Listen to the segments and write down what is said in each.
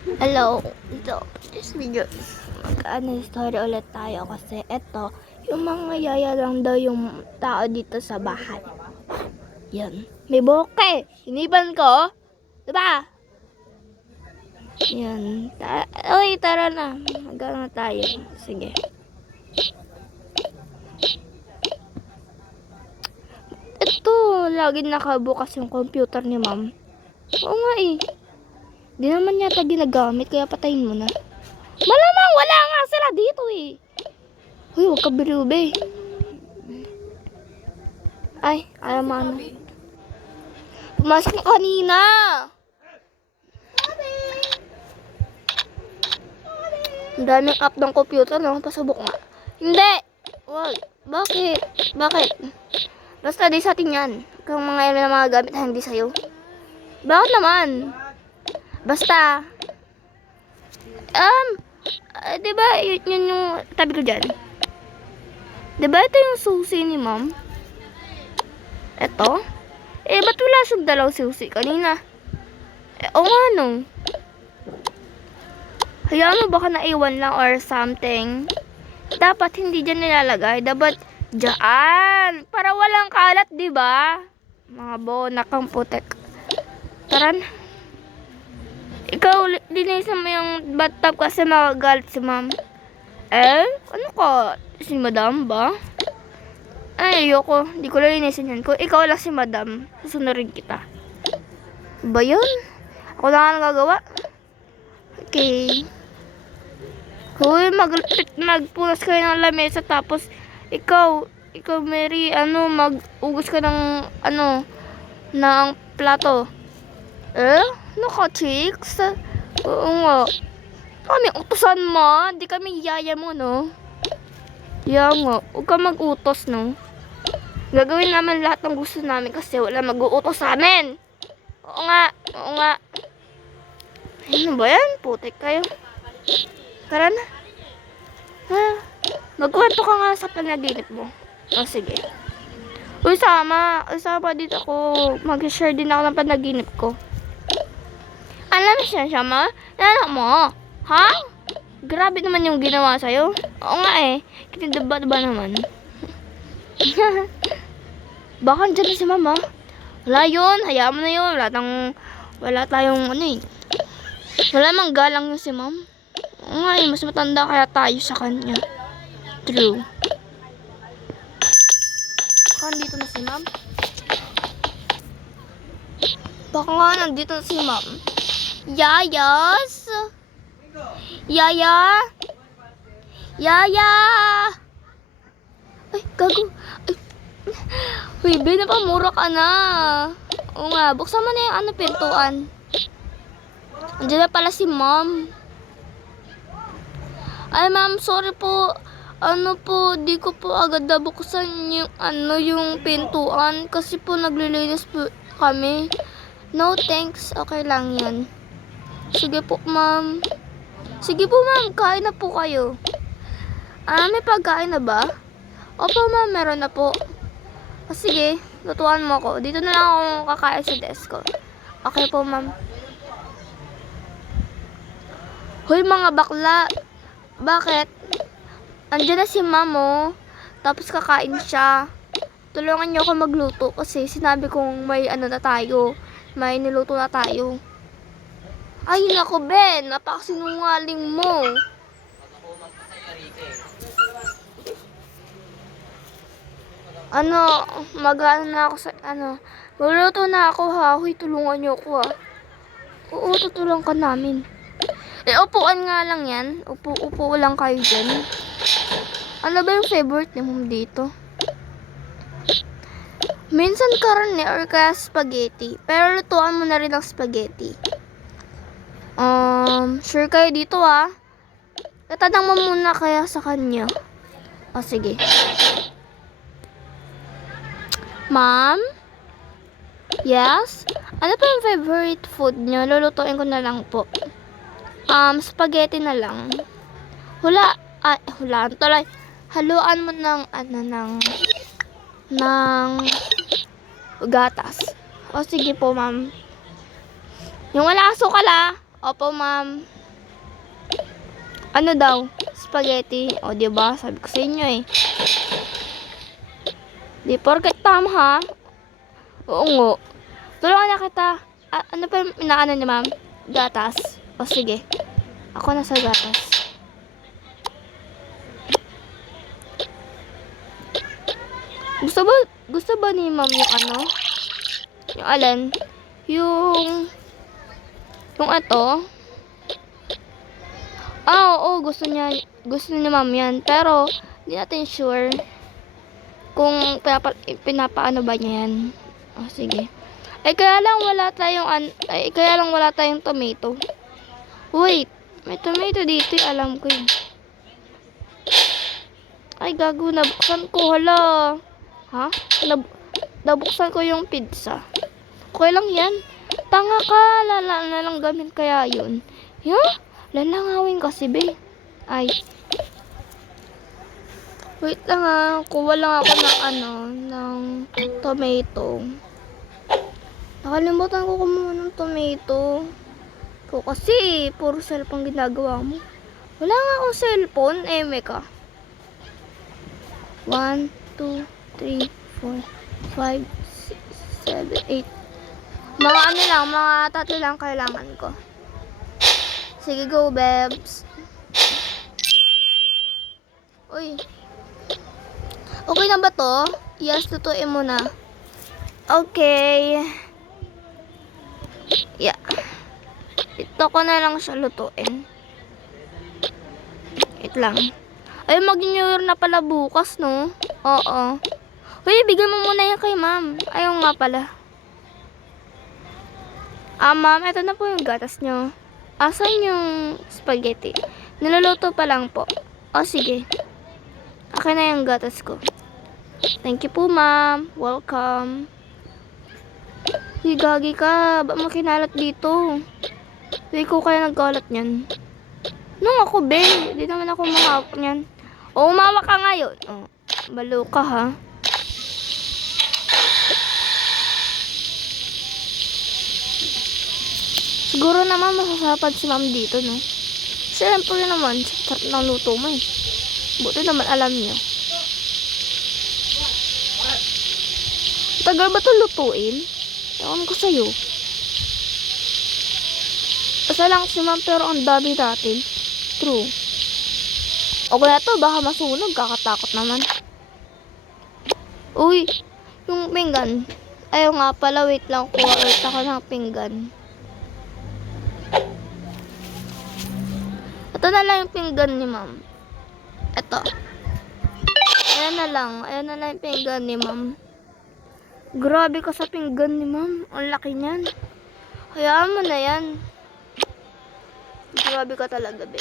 Hello. So, this video mag-ano story ulit tayo kasi eto, yung mga yaya lang daw yung tao dito sa bahay. Yan. May boke. Hiniban ko. Diba? Yan. Oy, tara na. Mag-ano tayo. Sige. Ito, lagi nakabukas yung computer ni ma'am. Oo nga eh. Di naman yata ginagamit, kaya patayin mo na. Malamang wala nga sila dito eh. Uy, huwag ka bilube. Ay, ayaw mo ano. Pumasok na kanina. Ang daming app ng computer, no? Pasubok nga. Hindi. Wag. Bakit? Bakit? Basta di sa atin yan. Kung mga yan na mga gamit na hindi sa'yo. Bakit naman? Basta. Diba yun yung tabi ko dyan? Diba ito yung susi ni ma'am? Ito? Ba't wala siyang dalawang susi kanina? O nga no? Hayaan mo baka naiwan lang or something. Dapat hindi dyan nilalagay. Dapat dyan. Para walang kalat, diba? Mga bonak ang putek. Taran. Ikaw, linisan mo yung bathtub kasi magagalit si ma'am. Ano ka? Si madam ba? Ay, ayoko. Di ko linisin yan. Kung ikaw lang si madam, susunurin kita. Ba yun? Ako lang ang gagawa. Okay. Uy, magpunas kayo ng lamesa tapos ikaw Mary, mag-ugos ka ng, ng plato. Naka-chicks? Oo nga. Kami utosan mo. Di kami yaya mo, no? Yeah nga. Huwag ka mag-utos, no? Gagawin naman lahat ng gusto namin kasi wala mag-uutos sa amin. Oo nga. Oo nga. Ano ba yan? Putik kayo. Tara na. Magkwento ka nga sa panaginip mo. O, sige. Uy, sama dito ako. Mag-share din ako ng panaginip ko. Alam siya ma? Anak mo? Ha? Grabe naman yung ginawa sa'yo. Oo nga eh. Kinidaba naman. Baka dyan na si mama. Wala yun. Hayaan mo na yun. Wala tayong wala mang galang yun si ma'am. Oo nga eh. Mas matanda kaya tayo sa kanya. True. Baka nandito na si ma'am. Baka nga nandito na si ma'am. Yayas? Yaya? Yaya? Ay, gago. Ay. Uy, napamura ka na. Oo nga, buksan mo na yung pintuan. Andiyan na pala si ma'am. Ay, ma'am, sorry po. Di ko po agad nabuksan yung pintuan. Kasi po naglilinis po kami. No, thanks. Okay lang yan. Sige po, ma'am. Sige po, ma'am. Kain na po kayo. May pagkain na ba? Opo, ma'am. Meron na po. O, sige. Lutuan mo ako. Dito na lang ako kakain sa desk ko. Okay po, ma'am. Hoy, mga bakla. Bakit? Andiyan na si ma'am, oh. Tapos kakain siya. Tulungan niyo ako magluto kasi sinabi kong may na tayo. May niluto na tayo. Ay, nako, Ben. Napakasinungaling mo. Mag-ano na ako sa, magluluto na ako, ha. Huy, tulungan niyo ako, ha. Oo, tutulungan ka namin. Upuan nga lang yan. Upo lang kayo dyan. Ano ba yung favorite ni mom dito? Minsan karne or kaya spaghetti. Pero lutuan mo na rin ang spaghetti. Sure kayo dito, ha? Tatanong mo muna kaya sa kanya. O, sige. Ma'am? Yes? Ano pa yung favorite food nyo? Lulutuin ko na lang po. Spaghetti na lang. Hulaan tuloy. Haluan mo ng gatas. O, sige po, ma'am. Yung wala asukal, ha? Opo, ma'am. Ano daw? Spaghetti. O, diba? Sabi ko sa inyo eh. Di porket tama ha? Oo nga. Tulungan na kita. Ano pa yung inaano ni ma'am? Gatas. O, sige. Ako na sa gatas. Gusto ba ni ma'am yung ano? Yung alin? Yung ito? Oo, gusto ni ma'am yan. Pero, hindi natin sure kung pinapaano ba niya yan. Sige. Kaya lang wala tayong tomato. Wait, may tomato dito, alam ko yun. Ay, gago, nabuksan ko, hala. Ha? Nabuksan ko yung pizza. Okay lang yan. Tanga ka, lalanggamin kaya yun. Lalangawin kasi, be. Ay. Wait lang kuha lang ako ng tomato. Nakalimutan ko kumuha ng tomato. Kasi, puro cellphone ginagawa mo. Wala nga akong cellphone, Meka. 1, 2, 3, 4, 5, 6, 7, 8. Mga 3 lang kailangan ko. Sige, go, Bebs. Uy. Okay na ba to? Yes, lutuin mo na. Okay. Yeah. Ito ko na lang siya lutuin. Wait lang. Ay, mag-New Year na pala bukas, no? Oo. Uy, bigyan mo muna yan kay ma'am. Ayaw nga pala. Ma'am, ito na po yung gatas nyo. Asan yung spaghetti? Niluluto pa lang po. Sige. Akin na yung gatas ko. Thank you po, ma'am. Welcome. Uy, gagi ka. Ba't mo kinalat dito? Uy, ko kaya nagkalat niyan. Nung ako, be. Hindi naman ako mahawak niyan. Umawa ka ngayon. Balo ka, ha? Siguro naman masasapad si ma'am dito, no? Siyempre naman, sarap ng luto mo eh. Buti naman alam niyo. Tagal ba ito lutuin? Ewan ko sa'yo. Isa lang si ma'am pero ang dami natin. True. O kaya to, baka masunog. Kakatakot naman. Uy, yung pinggan. Ayaw nga pala, wait lang. Kuha ulit ako ng pinggan. Ito na lang yung pinggan ni ma'am. Ito. Ayan na lang yung pinggan ni ma'am. Grabe ka sa pinggan ni ma'am. Ang laki niyan. Hayaan mo na yan. Grabe ka talaga, be.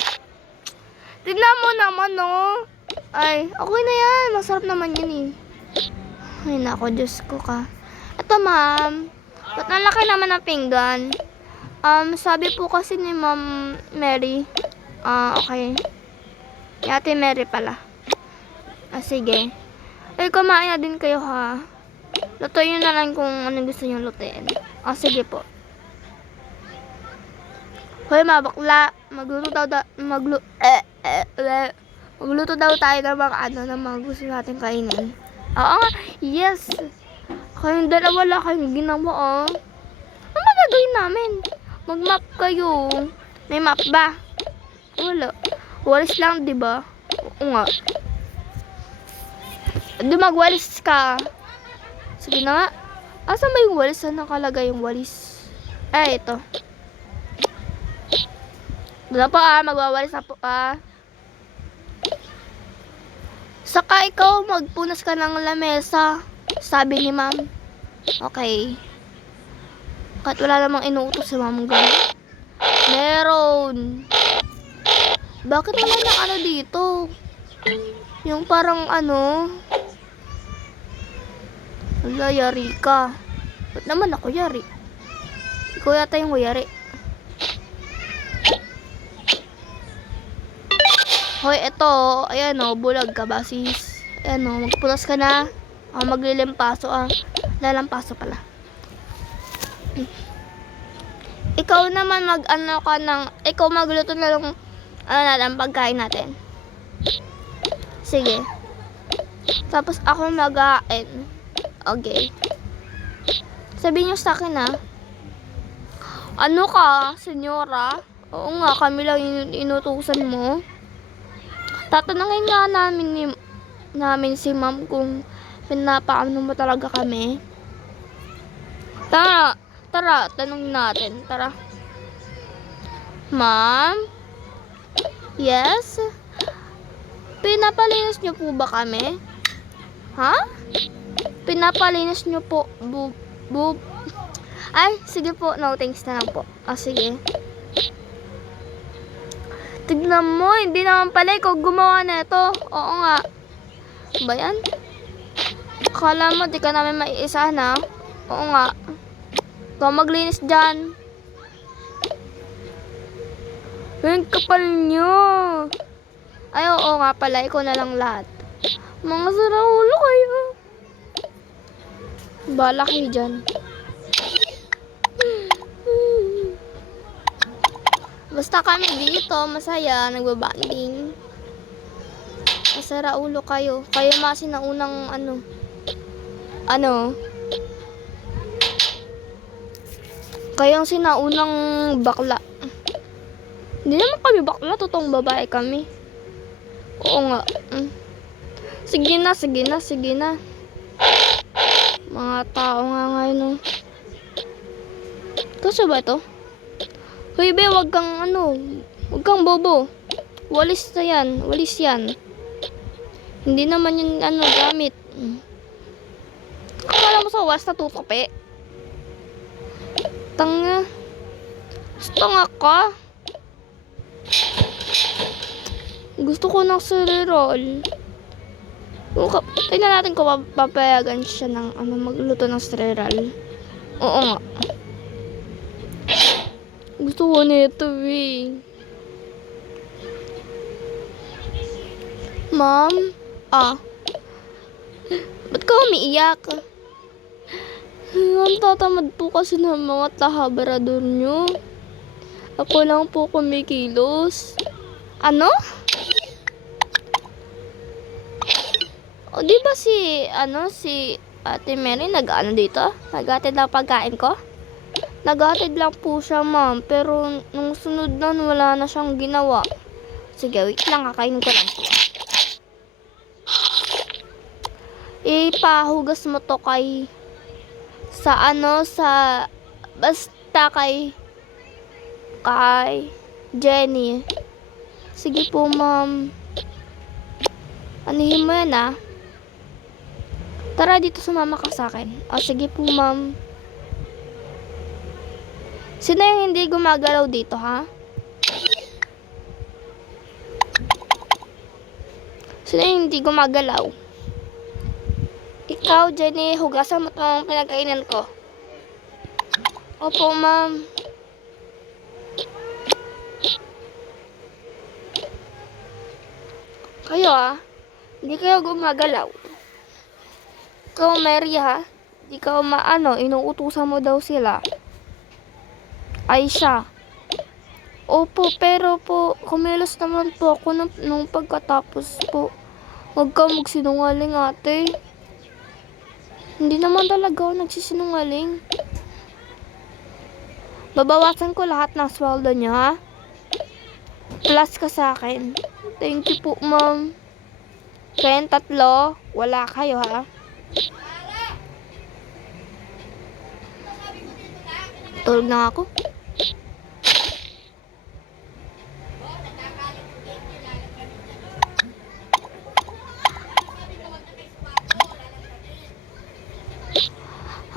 Tignan mo naman, no? Ay, okay na yan. Masarap naman yan, eh. Ay, nako, Diyos ko ka. Ito, ma'am. Ba't ang laki naman ng pinggan? Sabi po kasi ni Ma'am Mary. Okay. Yung Ate Mary pala. Sige. Kumain na din kayo, ha? Lutuin nyo na lang kung ano gusto nyo lutuin. Sige po. Hoy, mga bakla. Magluto daw tayo ng mga ng mga gusto natin kainin. Oo nga. Yes. Kayong dalawa lang kayong ginawa, Ano ba gagawin namin? Mag-map kayo. May map ba? Wala. Walis lang, diba? Oo nga. Di magwalis ka. Sige na nga. Asan ba yung walis? Saan nakalagay yung walis? Ito. Doon po magwawalis na po Saka ikaw, magpunas ka ng lamesa. Sabi ni ma'am. Okay. Kahit wala namang inuutos si ma'am gano'n. Meron. Bakit wala na dito? Yung parang wala, yari ka. Ba't naman ako yari? Ikaw yata yung yari. Hoy, eto. Ayan bulag ka ba, sis? Ayan magpunas ka na. Maglilimpaso Lalampaso pala. Ikaw naman ikaw magluto na lang, natin, pagkain natin. Sige. Tapos ako mag-ain. Okay. Sabihin niyo sa akin, ha? Ano ka, senyora? Oo nga, kami lang inutusan mo. Tatanungin nga namin si ma'am kung pinapaano mo talaga kami. Tara, tanungin natin. Tara. Ma'am? Yes? Pinapalinis niyo po ba kami? Ha? Pinapalinis niyo po, Ay, sige po, no thanks na lang po. Sige. Tignan mo, hindi naman pala ikaw gumawa nito. Oo nga. Ba yan? Akala mo, di ka namin maiisa na. Oo nga. Ikaw maglinis dyan. Yung kapal nyo. Ay, oo nga pala, ikaw na lang lahat. Mga saraulo kayo. Bala kayo dyan. Basta kami dito, masaya, nagbabanding. Masara ulo kayo. Kayo mas sinaunang kayong sinaunang bakla. Hindi naman kami bakla, totoong babae kami. Oo nga. Sige na. Mga tao nga ngayon. Kasi ba ito? Hoy be, wag kang bobo. Walis yan. Hindi naman yun gamit. Akala mo sa walis na tutupi? Tanga ka. Gusto ko ng cereal. Tingnan natin kung papayagan siya ng magluto ng cereal. Oo nga. Gusto ko nito eh. Ma'am? Ba't ka umiiyak? Ang tatamad po kasi ng mga tahabarador nyo. Ako lang po kumikilos. Ano? O di ba si Ate Mary dito? Naghatid lang pagkain ko? Naghatid lang po siya, ma'am. Pero nung sunod na, wala na siyang ginawa. Sige, wait lang. Kakainin ko lang po. Ipahugas mo to basta kay Jenny. Sige po, ma'am. Anihin mo yan, Tara, dito sumama ka sa akin. Sige po, ma'am. Sino yung hindi gumagalaw dito, ha? Sino yung hindi gumagalaw? Ikaw, Jenny, hugasan mo itong pinagkainan ko. Opo, ma'am. Kayo, hindi kayo gumagalaw. Ikaw, Mary, ha? Hindi ka inuutusan mo daw sila. Ay siya. Opo, pero po, kumilos naman po ako nung pagkatapos po. Huwag ka magsinungaling, ate. Hindi naman talaga ako nagsisinungaling. Babawasan ko lahat ng sweldo niyo, ha? Plus ka sa akin. Thank you po, ma'am. Kayong tatlo, wala kayo, ha? Tulog na ako.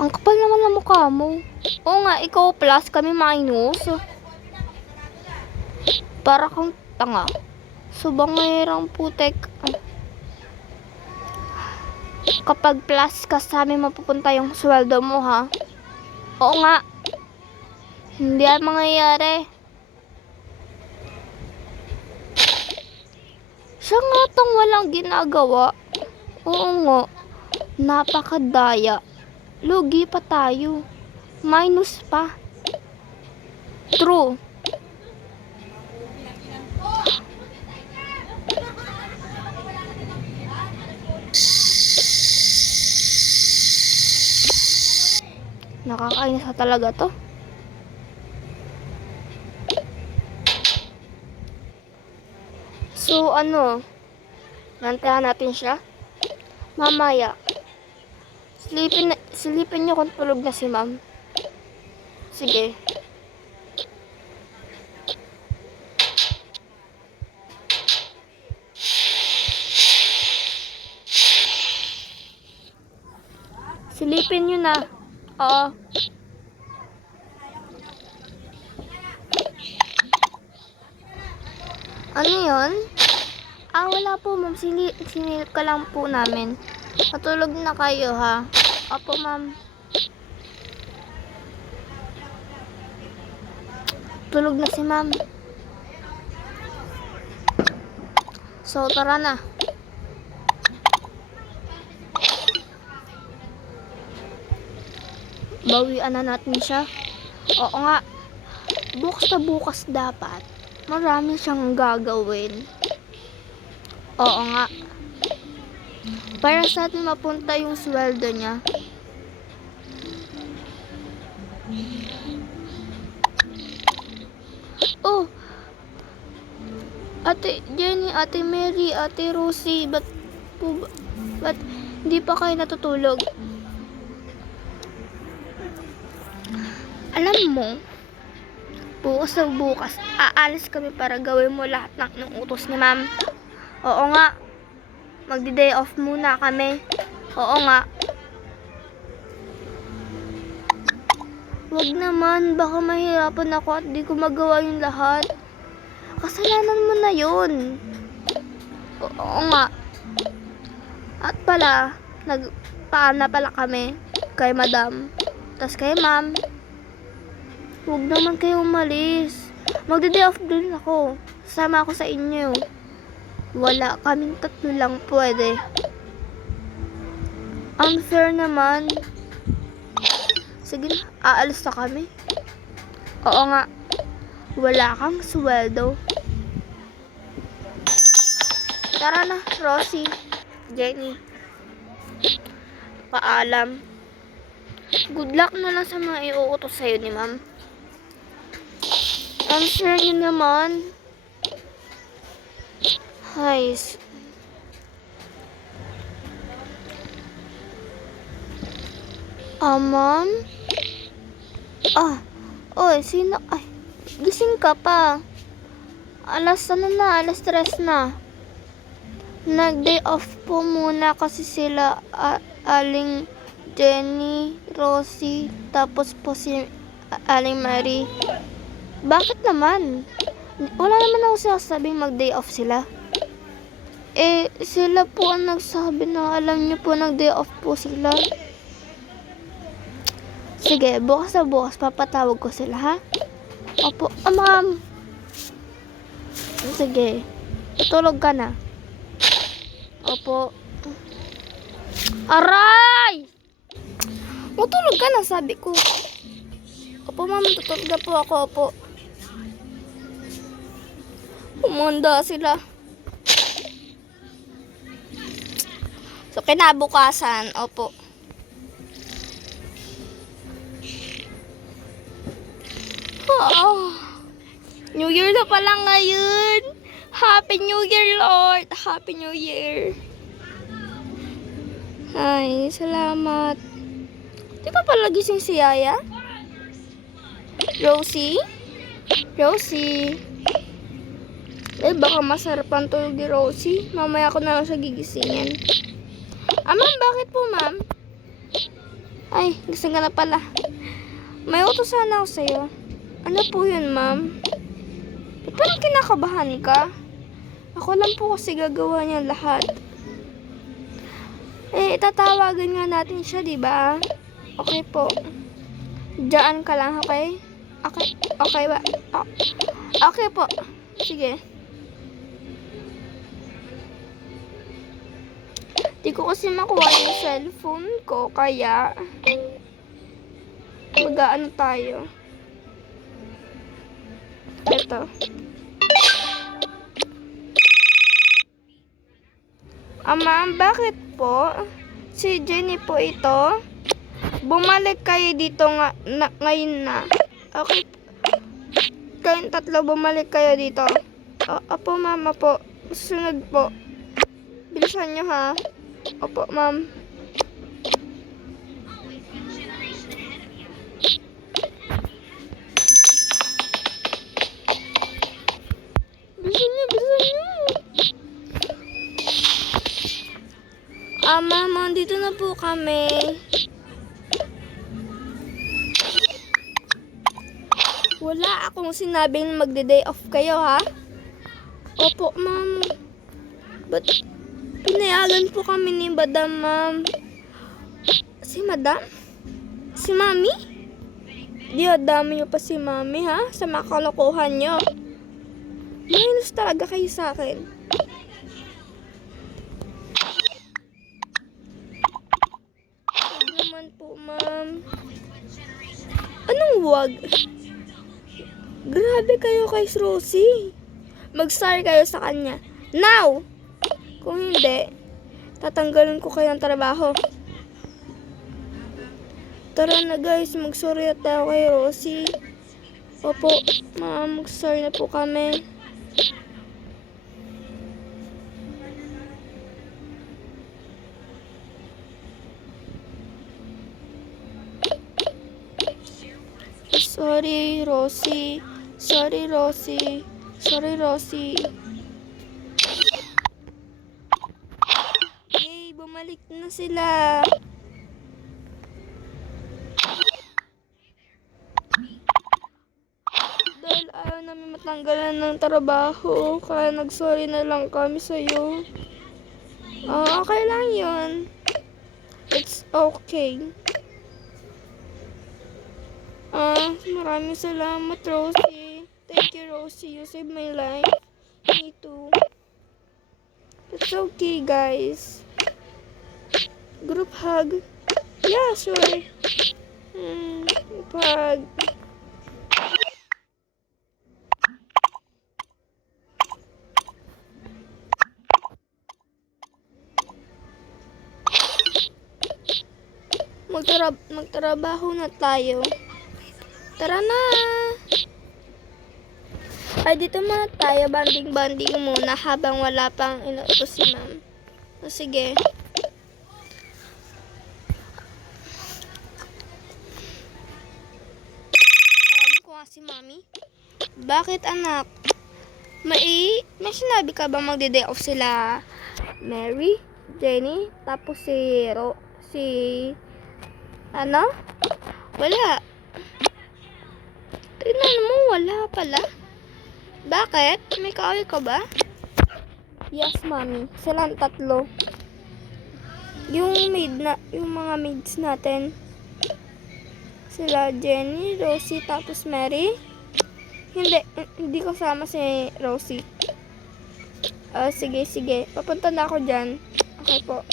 Ang kapal naman ng mukha mo. Oo nga, ikaw plus, kami minus. Para kang tanga. Subangerang putek. Kapag plus ka sa amin, mapupunta yung sweldo mo, ha? Oo nga. Hindi yan mangyayari. Siya nga tong walang ginagawa. Oo nga. Napakadaya. Lugi pa tayo. Minus pa. True. Nakakainis na talaga to. So, nantahan natin siya. Mamaya, silipin niyo kung tulog na si ma'am. Sige. Silipin niyo na. Oo. Ano yun? Wala po ma'am. Sinilip ka lang po namin. Matulog na kayo ha. Opo ma'am. Tulog na si ma'am. So tara na. Bawian na natin siya. Oo nga. Bukas na bukas dapat. Marami siyang gagawin. Oo nga. Para sa atin mapunta yung sweldo niya. Oh! Ate Jenny, Ate Mary, Ate Rosie, ba't hindi pa kayo natutulog? Alam mo, bukas na bukas, aalis kami para gawin mo lahat ng utos ni ma'am. Oo nga. Magdi-day off muna kami. Oo nga. Wag naman, baka mahirapan ako at di ko magawa yung lahat. Kasalanan mo na yun. Oo nga. At pala, nagpaana pala kami kay madam. Tas kay ma'am. Huwag naman kayo umalis. Magdi-day off din ako. Sama ako sa inyo. Wala kaming tatlo lang pwede. Unfair naman. Sige na, aalis na kami. Oo nga. Wala kang sweldo. Tara na, Rosie. Jenny. Paalam. Good luck na lang sa mga iuutos sa'yo ni ma'am. Unfair nyo naman. Hay. Ma'am? Oy, sino? Ay, gising ka pa. Alas 3 na. Nag-day off po muna kasi sila Aling Jenny, Rosie, tapos po si Aling Mary. Bakit naman? Wala naman ako sinasabing mag-day off sila. Sila po ang nagsabi na alam niyo po nag-day off po sila. Sige, bukas na bukas papatawag ko sila, ha? Opo, ma'am. Sige, tutulog ka na. Opo. Aray! Matulog ka na, sabi ko. Opo, ma'am, tutulog na po ako, opo. Umanda sila. So, kinabukasan, opo. New Year na pala ngayon. Happy New Year, Lord. Happy New Year. Ay, salamat. Di ba pala gising si Yaya? Rosie? Rosie? Baka masarap ang tulog ni Rosie. Mamaya ko na lang siya gigisingin. Ma'am, bakit po, ma'am? Ay, gising ka na pala. May utusan ako sa'yo. Ano po yun, ma'am? Ba't parang kinakabahan ka? Ako lang po kasi gagawa niya lahat. Tatawagan nga natin siya, di ba? Okay po. Diyan ka lang, okay? Okay ba? Okay po. Sige. Di ko kasi makuha yung cellphone ko, kaya mag-aano tayo. dito. Ma'am, bakit po? Si Jenny po ito. Bumalik kayo dito ngayon na. Okay. Kayong tatlo, bumalik kayo dito. Opo, ma'am, po. Susunod po. Bilisan nyo, ha? Opo, ma'am. Bilisan nyo, bilisan nyo. Ma'am, dito na po kami. Wala akong sinabing magde-day off kayo, ha? Opo, ma'am. But, pinayagan po kami ni Madam, ma'am. Si Madam? Si Mami? Di, dami nyo pa si Mami, ha? Sa mga kalokohan nyo. Minus talaga kayo sa akin. Wag naman po, ma'am. Anong wag? Grabe kayo kay Rosie. Mag-sorry kayo sa kanya. Now! Kung hindi, tatanggalin ko kayo ng trabaho. Tara na guys, mag-sorry na tayo kay Rosie. Opo, ma'am, mag-sorry na po kami. Sorry, Rosie. Sorry, Rosie. Sorry, Rosie. Yay, bumalik na sila. Dahil ayaw namin matanggalan ng trabaho, kaya nag-sorry na lang kami sa'yo. Okay lang yun. It's okay. Maraming salamat, Rosie. Thank you, Rosie. You saved my life. Me too. It's okay, guys. Group hug. Yeah, sure. Group hug. Magtrabaho na tayo. Tara na! Ay, dito muna tayo. Banding-banding muna habang wala pang inuutos si ma'am. O, sige. Ko nga si mami. Bakit, anak? May sinabi ka ba magde-day off sila Mary, Jenny, tapos ano? Wala. Tingnan mo, wala pala. Bakit? May kaaway ka ba? Yes, mami. Silang tatlo. Yung mga maids natin. Sila Jenny, Rosie, tapos Mary. Hindi kasama si Rosie. Sige. Papunta na ako dyan. Okay po.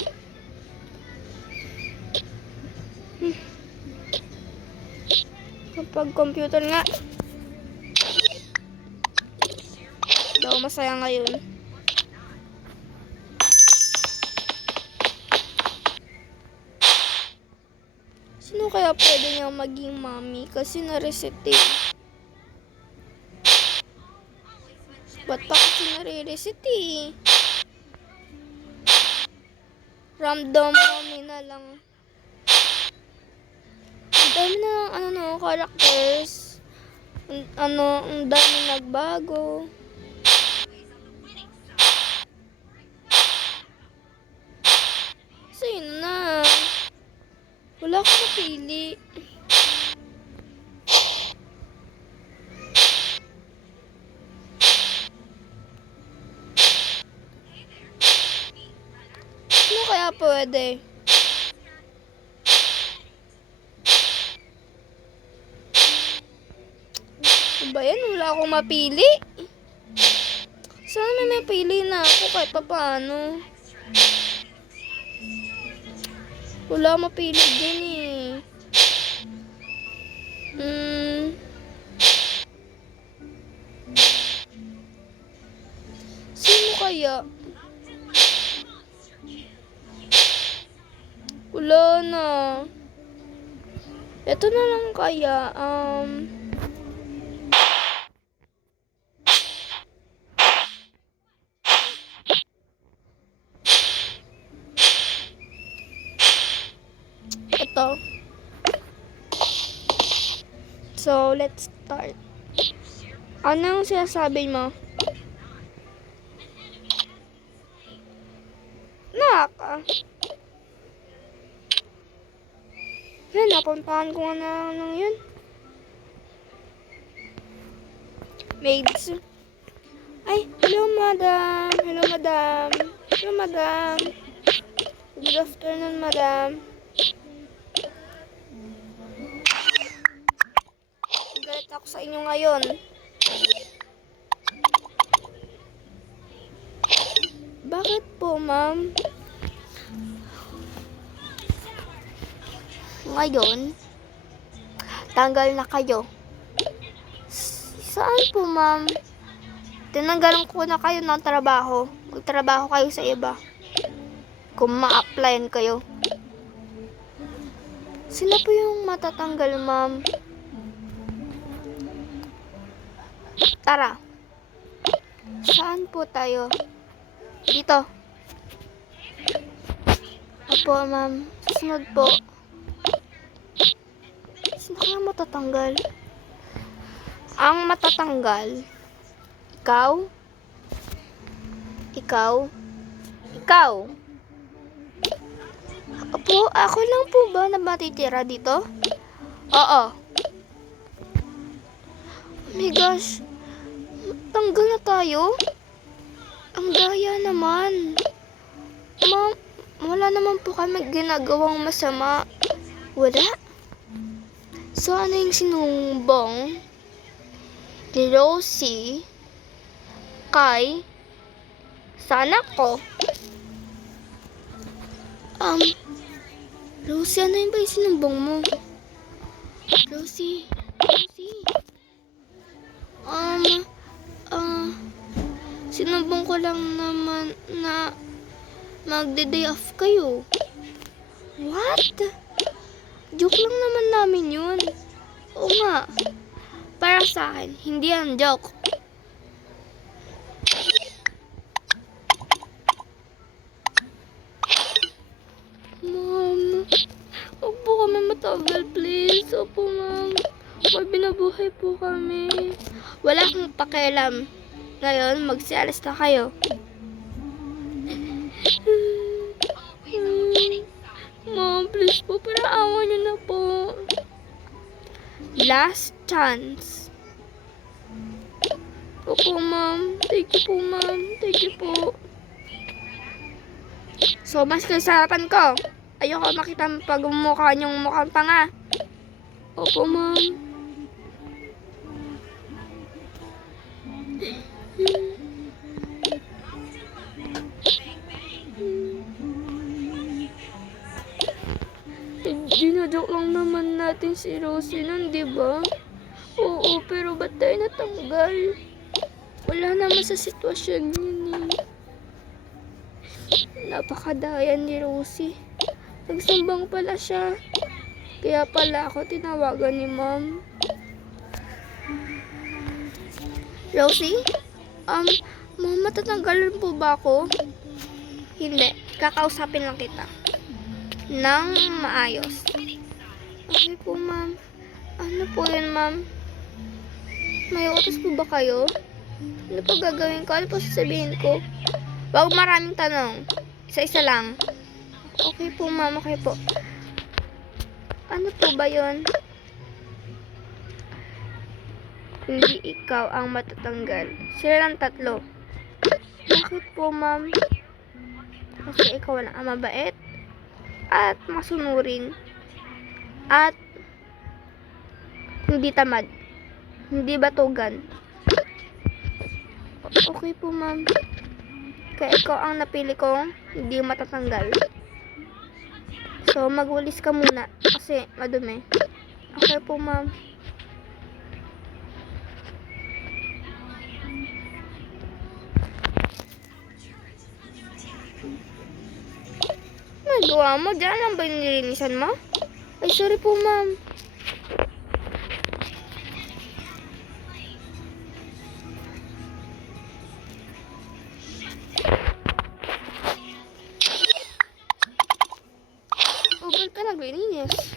Kapag computer nga. Daw masaya ngayon. Sino kaya pwede niyang maging mami? Kasi na-reset eh. Ba't pa kasi nare-reset eh? Random mami na lang. Ang dami na characters. Ang dami nagbago. Sino na? Wala akong napili. Sino kaya pwede? Ba yan? Wala akong mapili. Sana may mapili na ako kahit papaano. Wala akong mapili din eh. kaya? Wala na. Ito na lang kaya. Ito. So, let's start. Anong sinasabi mo? Yan, napuntahan ko na lang yun. Maids. Ay, hello madam. Hello madam. Hello madam. Good afternoon madam. Galit ako sa inyo ngayon. Bakit po, ma'am? Ngayon, tanggal na kayo. Saan po, ma'am? Tinanggalan ko na kayo ng trabaho. Magtrabaho kayo sa iba. Kung ma-applyan kayo. Sila po yung matatanggal, ma'am. Tara. Saan po tayo? Dito. Opo, ma'am. Susunod po. Sino kaya matatanggal? Ang matatanggal? Ikaw? Ikaw? Ikaw? Opo, ako lang po ba na matitira dito? Oo. Oh my gosh. Tanggal na tayo? Ang daya naman. Ma'am, wala naman po kami ginagawang masama. Wala? So, ano yung sinumbong ni Rosie kay sa anak ko? Rosie, ano yung ba yung sinumbong mo? Rosie. Sinumbong ko lang naman na magde-day off kayo. What? Joke lang naman namin yun. Oo nga. Para sa akin, hindi yan joke. Ma'am, huwag po kami matagal, please. Opo, ma'am. May binabuhay po kami. Wala akong pakialam. Ngayon, magsialis na kayo. Ma'am, please po, para awa niyo na po. Last chance. Opo, ma'am. Thank you po, ma'am. Thank you po. So, mas kayo sa harapan ko. Ayoko makita pag mukha niyong mukhang tanga. Opo, ma'am. Dinojoke lang naman natin si Rosie nun, diba? Oo, pero ba't tayo natanggal? Wala naman sa sitwasyon yun eh. Napakadaya ni Rosie. Nagsambang pala siya. Kaya pala ako tinawagan ni ma'am. Rosie? Ma'am, matatanggalan po ba ako? Hindi. Kakausapin lang kita nang maayos. Okay po, ma'am. Ano po yun, ma'am? May utos po ba kayo? Ano po gagawin ko? Ano po sasabihin ko? Wag maraming tanong. Isa-isa lang. Okay po, ma'am. Okay po. Ano po ba yun? Hindi ikaw ang matatanggal. Sila lang tatlo. Bakit po, ma'am? Kasi ikaw lang ang mabait at masunurin at hindi tamad, hindi batugan. Okay po, ma'am. Kaya ikaw ang napili kong hindi matatanggal. So, magwalis ka muna kasi madumi. Okay po, ma'am. ginagawa mo? Diyan lang ba yung nilinisan mo? Ay, sorry po, ma'am. O, ba't ka naglilinis?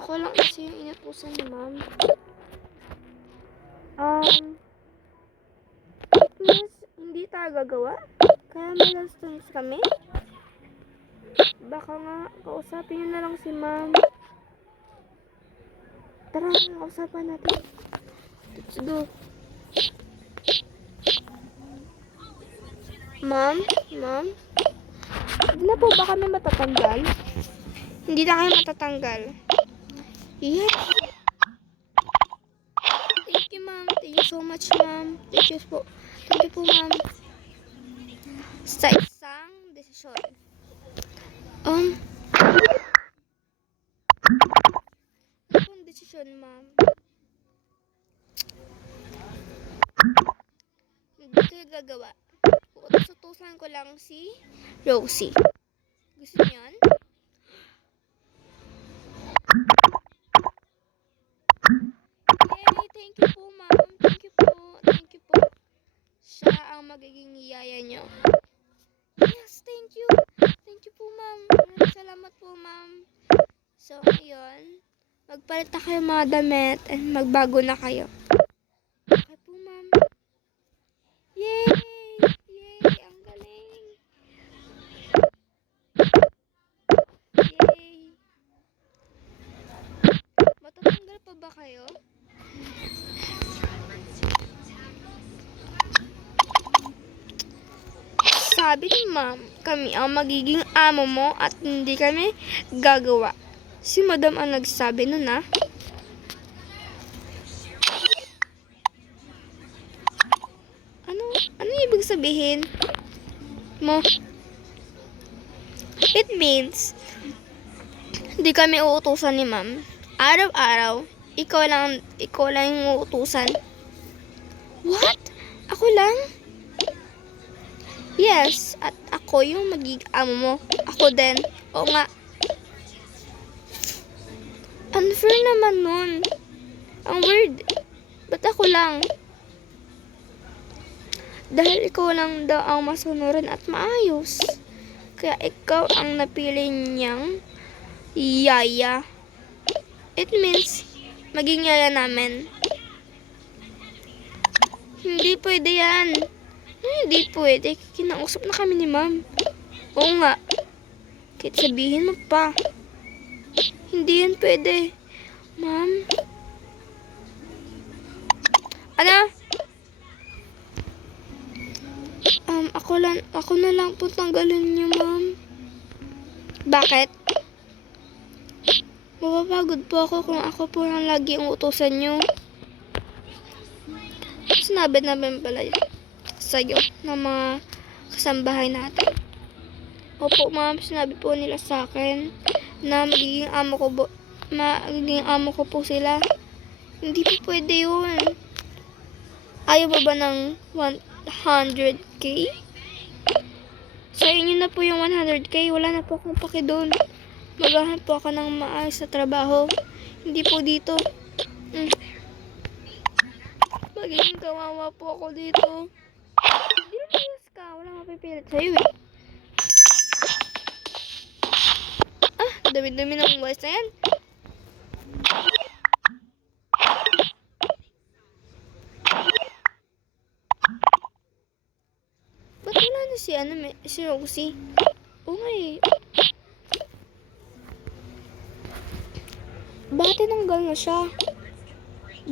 Ako lang kasi yung inutusan ni ma'am. Miss, hindi tayo gagawa? Kaya may last times kami? Baka nga, kausapin nyo na lang si ma'am. Tara, kausapan natin. Let's go. Ma'am? Ma'am? Hindi na po ba kami matatanggal? Hindi na kayo matatanggal. Yes. Thank you, ma'am. Thank you so much, ma'am. Thank you po. Thank you po, ma'am. Sa isang desisyon. Ano pong desisyon, ma'am? Hindi kayo gagawa. Utos-utusan ko lang si Rosie. Gusto niyo yan? Yay! Thank you po, ma'am. Thank you po. Thank you po. Siya ang magiging yaya niyo. Yes, thank you. Thank you po, ma'am. Salamat po, ma'am. So, ngayon, magpalit na kayo mga damit and magbago na kayo. Okay po, ma'am. Yay! Yay! Ang galing. Yay! Matatanggal pa ba kayo? Sabi ni ma'am, kami ang magiging amo mo at hindi kami gagawa. Si madam ang nagsabi nun, ha? Ano ibig sabihin mo? It means, hindi kami uutusan ni ma'am. Araw-araw, ikaw lang yung uutusan. What? Ako lang? Yes, at ako yung magiging amo mo. Ako din. Oo nga. Unfair naman nun. Ang weird. Ba't ako lang? Dahil ikaw lang daw ang masunurin at maayos. Kaya ikaw ang napili niyang yaya. It means, maging yaya namin. Hindi pwede yan. Hindi pwede. Kinausap na kami ni ma'am. Oo nga. Kahit sabihin mo pa. Hindi yan pwede. Ma'am? Ano? Ako na lang po tanggalin niyo, ma'am. Bakit? Mapapagod po ako kung ako po lang lagi ang utusan niyo. Sinabi namin pala yun sa'yo ng mga kasambahay natin. Opo, ma'am, sinabi po nila sa akin na magiging amo ko po sila. Hindi po pwede yun. Ayaw ba ng 100k? Sa inyo na po yung 100k. Wala na po akong paki doon. Maghahanap po ako ng maayos sa trabaho. Hindi po dito. Magiging kawawa po ako dito. Hindi na mayas ka. Wala mapipilit sa'yo eh. Dami-dami ng voice na yan. Ba't wala na si Rosie? Oo nga eh. Bakit tinanggal na siya?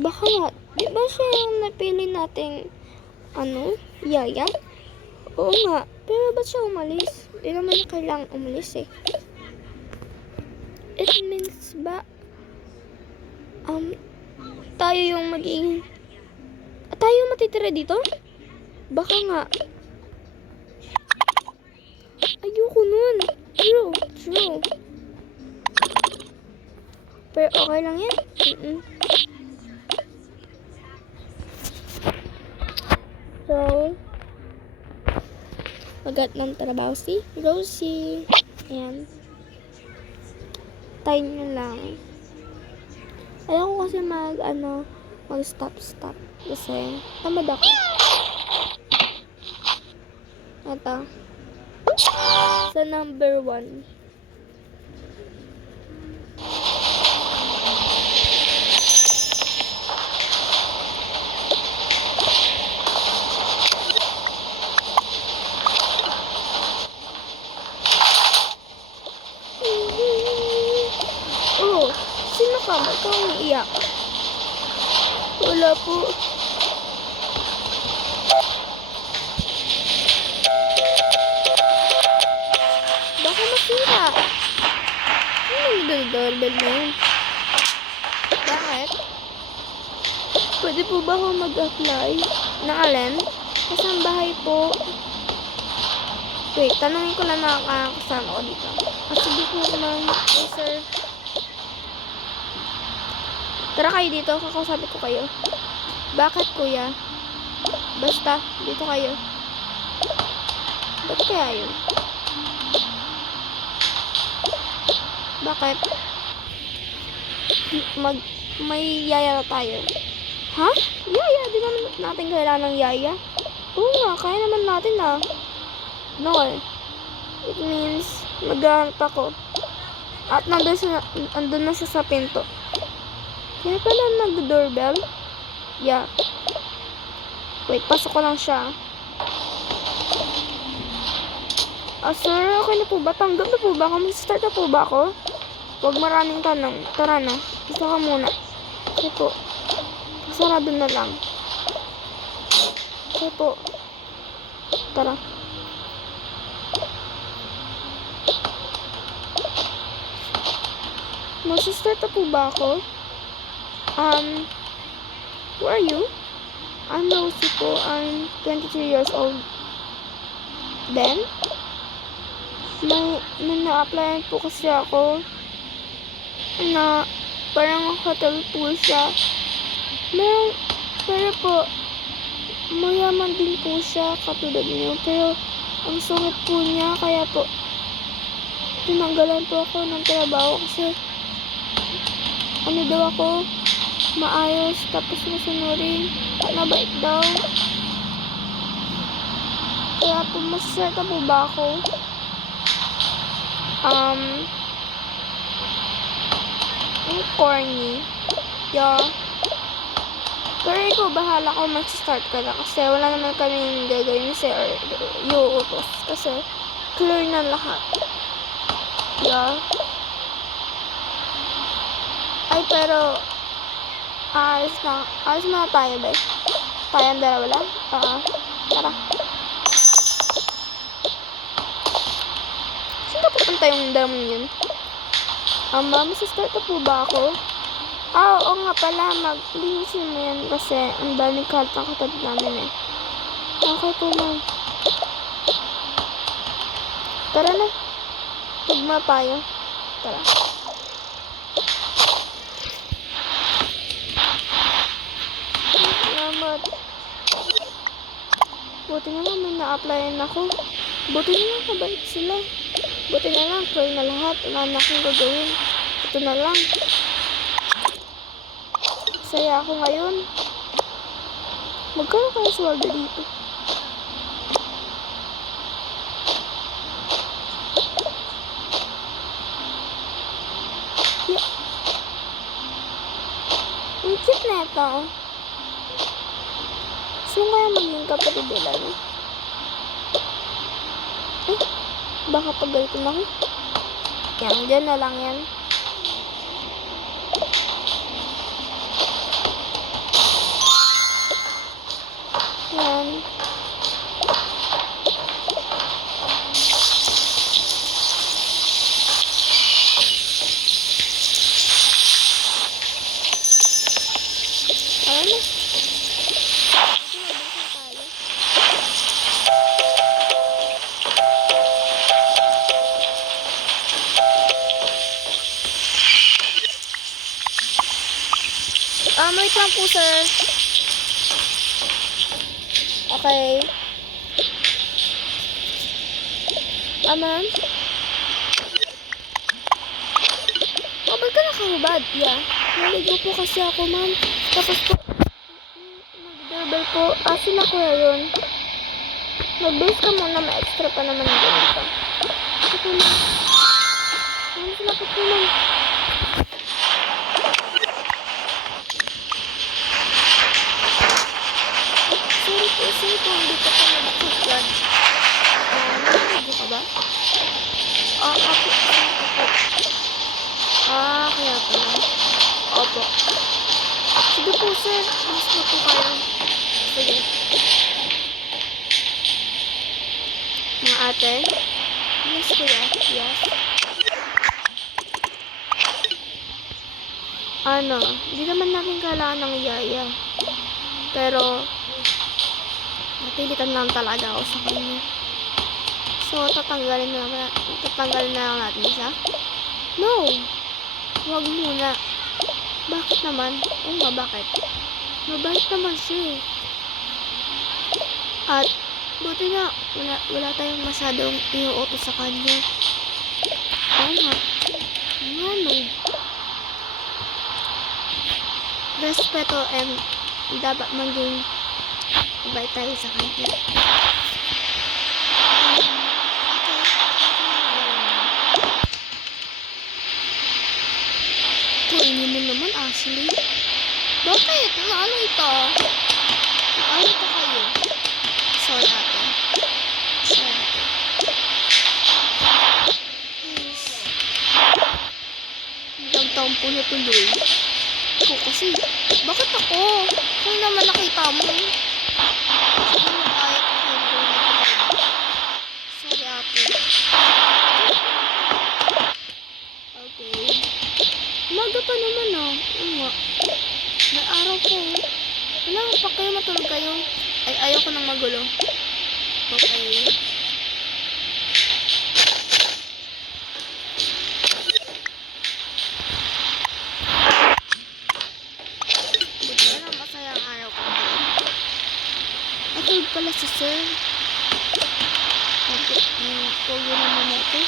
Baka nga, di ba siya yung napili nating, yaya? Oo nga, pero ba't siya umalis? Di naman na kailangang umalis eh. It means ba, tayo yung magiging, tayo yung matitira dito? Baka nga. Ayoko nun. True. Pero okay lang yan. So, magat ng trabaho si Rosie. Ayan. Tayo nyo lang. Ayoko kasi mag-stop. Kasi, tamad ako. Ito. Sa number 1. Oh, sino ka? Ba't ka umiiyak? Wala po. Baka masira. Ano nag-doorbell na yun? Bakit? Pwede po ba ako mag-apply? Na alin? Kasang bahay po. Wait, tanungin ko lang na kasama ko dito. Sige po naman. Hey, sir. Tara kayo dito. Kakausapin ko kayo. Bakit, kuya? Basta, dito kayo. Ba't kaya yun? Bakit? May yaya na tayo. Ha? Yaya? Di naman natin kailangan ng yaya. Oo nga, kaya naman natin No. It means, maghahanap ako. At nandun na siya sa pinto. Kaya pala nag-doorbell? Yeah. Wait, pasok ko lang siya. Sir, okay na po ba? Tanggap na po ba ako? Mag-start na po ba ako? Huwag maraming tanong. Tara na. Isa ka muna. Okay po. Sarado na lang. Okay po. Tara. Mag-start na po ba ako? Who are you? I'm Rosie po. I'm 23 years old. Then, may na-applyan po kasi ako na parang hotel po siya. Pero po, mayaman din po siya katulad niyo. Pero, ang sungit po niya. Kaya po, tinanggalan po ako ng trabaho kasi daw ako, maayos, tapos masunurin, nabait daw. Kaya po, masasarta po ba ako? Ang corny. Yeah. Pero ikaw, bahala ko mag-start ka na kasi wala naman kaming gagawin or iuutos kasi clear na lahat. Yeah. Ay, pero alis na tayo, be. Tayong dalawa lang? Tara. Saan ka pupunta yung damon yun? Masastart na po ba ako? Oo nga pala, maglinisin mo yan kasi ang daming kalat ng katad namin eh. Okay po, ma'am. Tara na. Tugma tayo. Tara. Salamat. Buti na lang may na-applyan ako. Buti na lang kabait sila. Buti na lang, clear na lahat. Wala na akong gagawin. Ito na lang. Saya ako ngayon. Magkano kaya sweldo dito? Yeah. Ang cute na ito. Saan kaya maging kapatid nila, no? Baka pagalitin ako. Yan, dyan na lang yan. Yan. Ano na? Wait lang po, sir. Okay. Ma'am? nakahubad. Yeah. Naligo po kasi ako, ma'am. Tapos po, nag-doorbell po. Sila kuya yun. Mag-base ka muna, may extra pa naman dito. Ito lang. Ma'am, sila po po, ma'am. Sorry po, hindi ka pa nabuksan. Naligo ka ba? Opo. Kaya pala. Opo. Sige po, sir. Mas na po kayo. Sige. Mga ate? Yes, kuya. Yes. Hindi naman namin kailangan ng yaya. Pero, napilitan lang talaga ako sa kanya. So, tatanggalin na lang natin siya? No! Huwag muna. Bakit naman? Oo nga, bakit? Mabait naman siya eh. At, buti nga, wala tayong masyadong iuutos sa kanya. Oo nga. Ano? Respeto and dapat maging mabait tayo sa kanya. Kainin mo naman, Ashley. Bakit? Ano ito? Ano ito kayo? Sorry, ate. Yes. Nagtampo na tuloy. Ako kasi. Bakit ako? Kung naman nakita mo. Sige mo kaya ko kayo. Sorry, ate. Okay. Umaga pa naman may araw po. Wala pa kayo, matulog kayo. Ay, ayaw ko nang magulo. Okay. Buti na masaya ang araw ko. Matulog pala si sir. Huwag yun naman ito.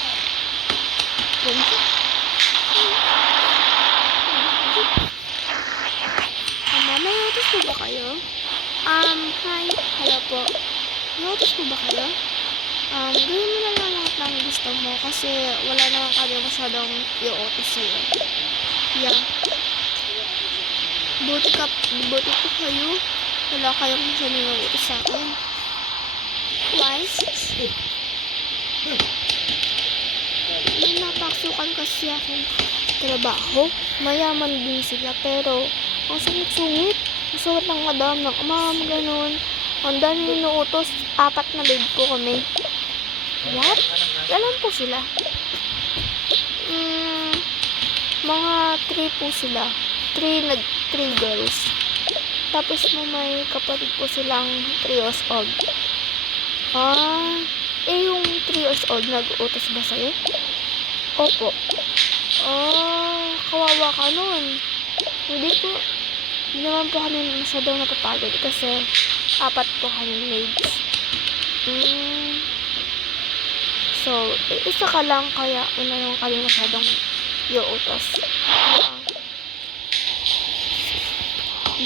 May notice po ba kayo? Hi. Hello po. Notice po ba kayo? Gawin mo na lang lahat ng gusto mo kasi wala naman kami masyadong i-utos sa'yo. Yeah. Buti po kayo. Wala kayong masyadong i-utos sa akin. Why? May napasukan kasi akong trabaho. Mayaman din sila pero ang sungit-sungit. Suot lang madam ng ma'am, ganun. Ang dami inuutos. 4 na bed po kami. What? Alam po sila. Mga 3 po sila. 3 girls. Tapos may kapatid po silang 3 years old. Yung 3 years old nag-uutos ba sa'yo? Opo. Kawawa ka nun. Hindi naman po kami masyadong napapagod kasi 4 po kami maids. So, isa ka lang kaya wala naman kami masyadong iuutos.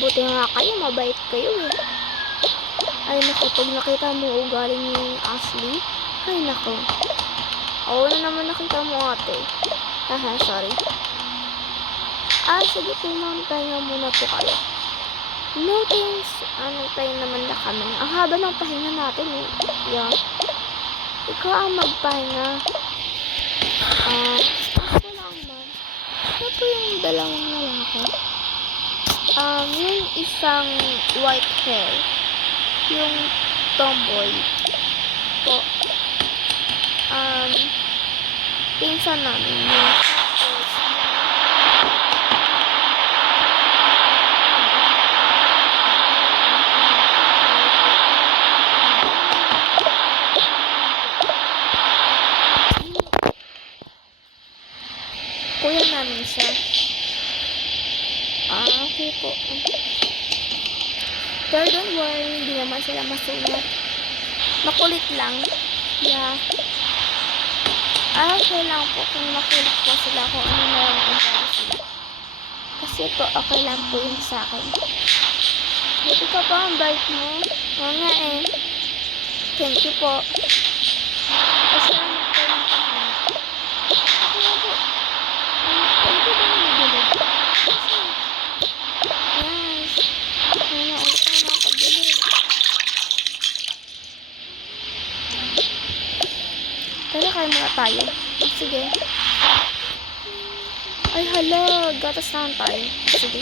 Buti nga kayo, mabait kayo eh. Ay nako, pag nakita mo ugali ni Ashley, ay nako. Na naman nakita mo ate. Sorry. Sige po ma'am, pahinga muna po kayo. No thanks. Tayo naman na kami. Ang haba ng pahinga natin eh. Yeah. Ikaw ang magpahinga. Ako lang ma'am. Ano po yung dalawang lalaki? Yung isang white hair. Yung tomboy. Po. Pinsan namin yung kuya namin siya. Okay po. Pero don't worry, hindi naman sila masunod. Makulit lang. Yeah. Okay lang po kung makulit po sila kung ano na lang ang pwede sila. Sige po, okay lang po yun sa akin. Buti ka pa, ang bait mo. Oo nga eh. Thank you po. Salamat po ng pangalaman. Okay lang po. Pwede ba magbilig? Yes. Kaya ulit ako makapagbilig. Pero kain muna tayo. Sige. Ay hala, gatas naman tayo. Sige.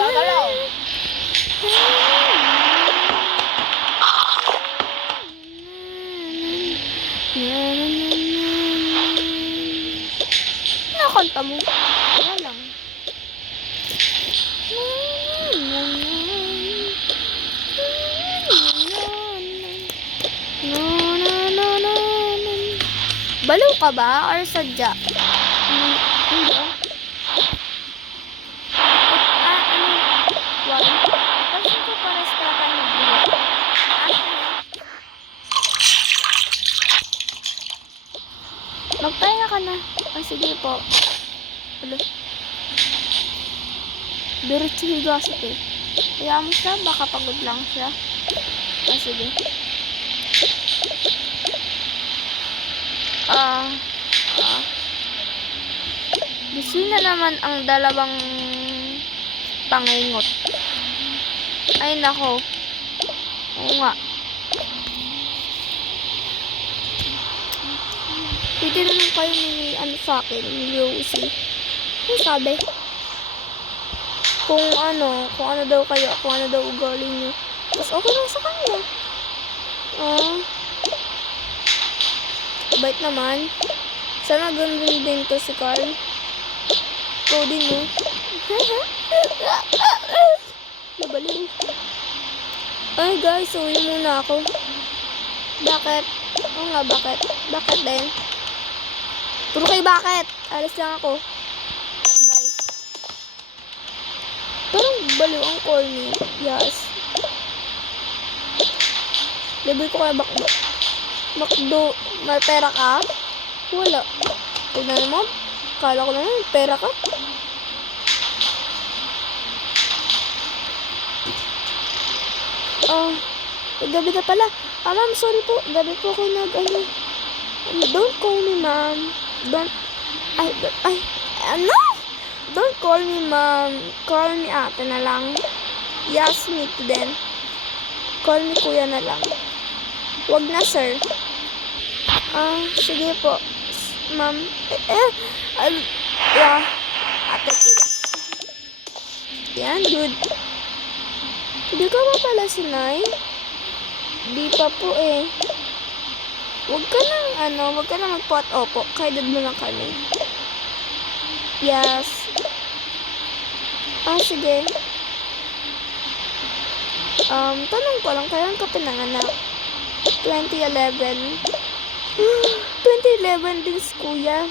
Gagalaw. Nakanta mo. Wala lang. Baliw ka ba? Or sadya? Hindi. Wala. Pansin ko pares pala tayo nagbuhat. Magpahinga ka na. Sige po. Wala. Diretso higasip eh. Kaya mo siya, baka pagod lang siya. Sige. Busy na naman ang dalawang pangingot. Ay nako. Oo nga. Pwede naman kayo ni sa akin, ni Lucy. Ano sabi? Kung ano daw kayo, kung ano daw ugali niyo. Tapos okay lang sa kanya. Bait naman. Sana ganun din to si Carl. Ikaw din mo. Nabaliw. Ay guys, uwi muna ako. Bakit? Oo nga, bakit? Bakit din? Puro kayo bakit? Alis lang ako. Bye. Parang baliw ang corny. Yes. Libre ko kaya Makdo. May pera ka? Wala. Tignan mo. Kala ko naman, pera ka. Gabi na pala. Ma'am, sorry po. Gabi po ako don't call me, ma'am. Ano? Don't call me, ma'am. Call me ate na lang. Yes, me too then. Call me kuya na lang. Wag na, sir. Sige po. Ma'am. Yeah. Ate kuya. Yan, good. Hindi ka ba pala sinay? Di pa po eh. Huwag ka nang magpo at opo. Kaedad mo lang kami. Yes. Sige. Tanong ko lang, kailan ka pinanganak? 2011. 2011 din si kuya.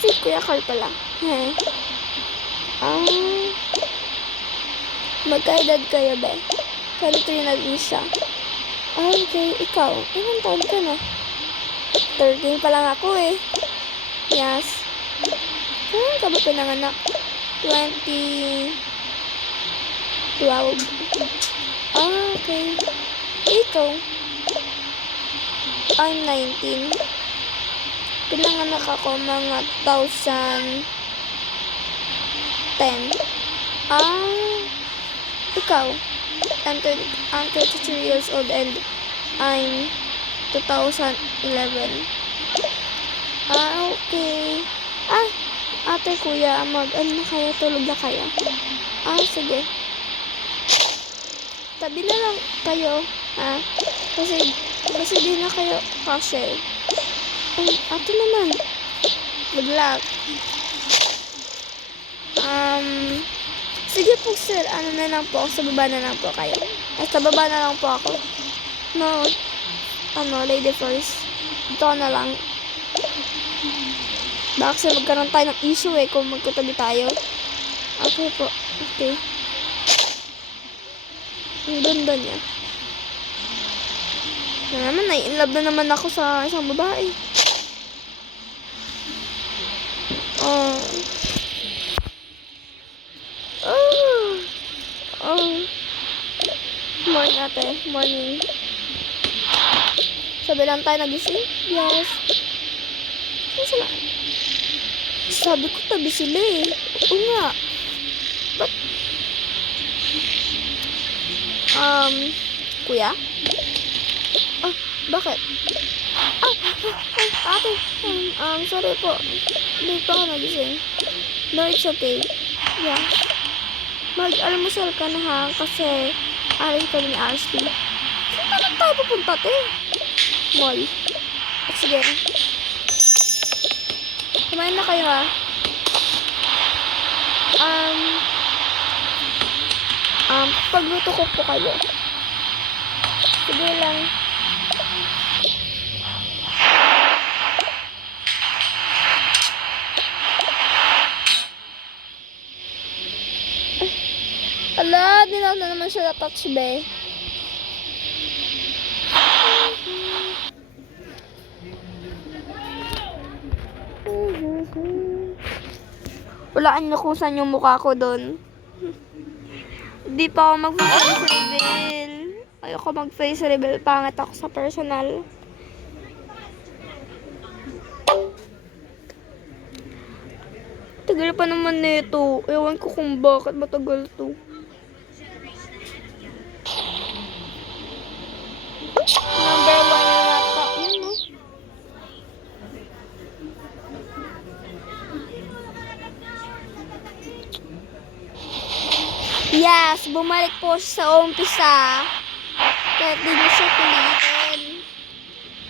Si Kuya Carl pala. Magkaedad kayo, be? 23 na din siya. Okay, ikaw, ilang taon ka na? 13 pa lang ako eh. Yes. Kailan ka ba pinanganak? 2012. Okay. Ikaw? I'm 19. Pinanganak ako mga 2010. Ikaw? I'm 33 years old and I'm 2011. Okay. Ate, kuya, na kayo? Tulog na kayo? Sige. Tabi na lang kayo, Kasi di na kayo kasi. Ate naman. Good luck. Sige po, sir. Na lang po. Sa baba na lang po kayo. Sa baba na lang po ako. No. Lady first. Dito ka na lang. Baka kasi magkaroon tayo ng issue kung magkatabi tayo. Okay po. Okay. Ang ganda niya. Na naman, nai-inlove na naman ako sa isang babae. Oh. Oh. Oh. Morning ate. Morning. Sabi lang tayo nagising? Yes. Ano sila? Sabi ko tabi sila eh. Oo nga. But, kuya? Ah, bakit? Ate. Sorry po. Late pa ako nagising. No, it's okay. Yeah. Mag-almusal ka na ha, kasi aling kami ni Ashley. Saan naman tayo pupunta, te? Mall. Sige. Kumain na kayo, ha? Pagluto ko po kayo. Sige lang. Ala, dinaw na naman siya na-touch, be. Walaan niyo kung saan yung mukha ko doon. Hindi pa ako mag-face reveal. Ayoko mag-face reveal. Pangit ako sa personal. Tagal pa naman nito. Ewan ko kung bakit matagal to. Number 1 na yata. Yun, no? Yes, bumalik po siya sa umpisa. Kahit di mo siya pilitin.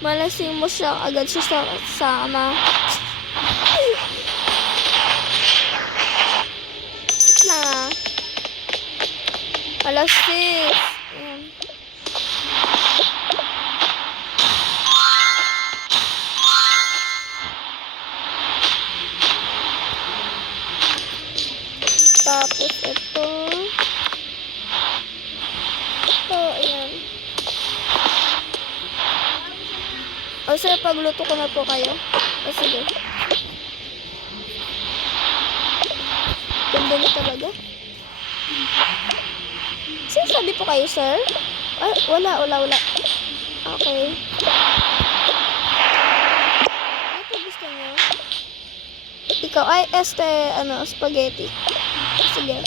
Malasing mo siya agad siya sa ama. Wait lang ah. Alas 6. Ayan. Tapos ito. Ayan. O, sir, pagluto ko na po kayo. O, sige. Ganda niya talaga. Sinasabi po kayo, sir? Ay, wala. Okay. Ito gusto niyo? Ikaw, ay, spaghetti. Sige.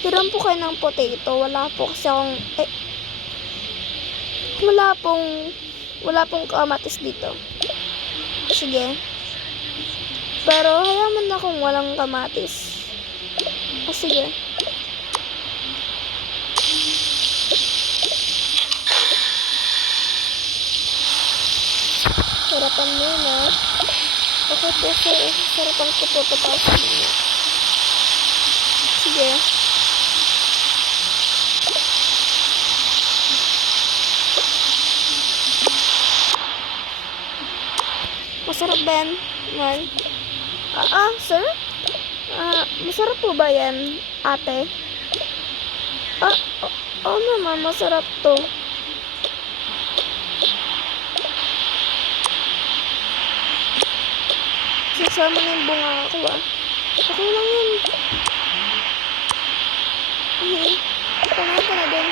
Hiram po kayo ng potato. Wala po kasi akong, wala pong kamatis dito. Sige. Pero, hayaman na kung walang kamatis. O, sige. Sarapan muna. Okay po, sir. Sarapan ko po. Tapasin muna. Sige. Masarap ba yan, Mal? Sir? Masarap po ba yan, ate? Oo naman, masarap to. Sasama na yung bunga ako, Okay lang yun. Kumain ka na din.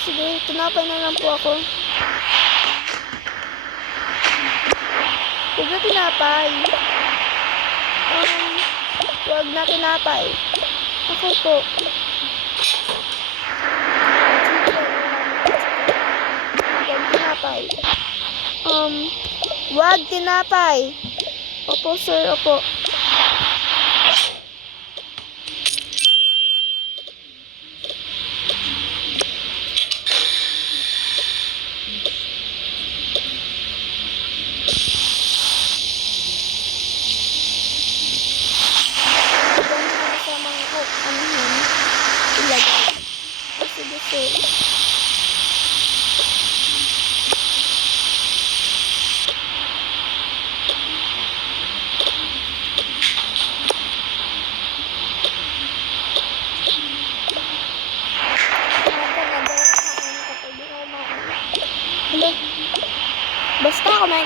Sige, tinapay na lang po ako. Huwag na tinapay. Huwag na tinapay. Okay po. Huwag tinapay. Huwag tinapay. Opo, sir. Opo.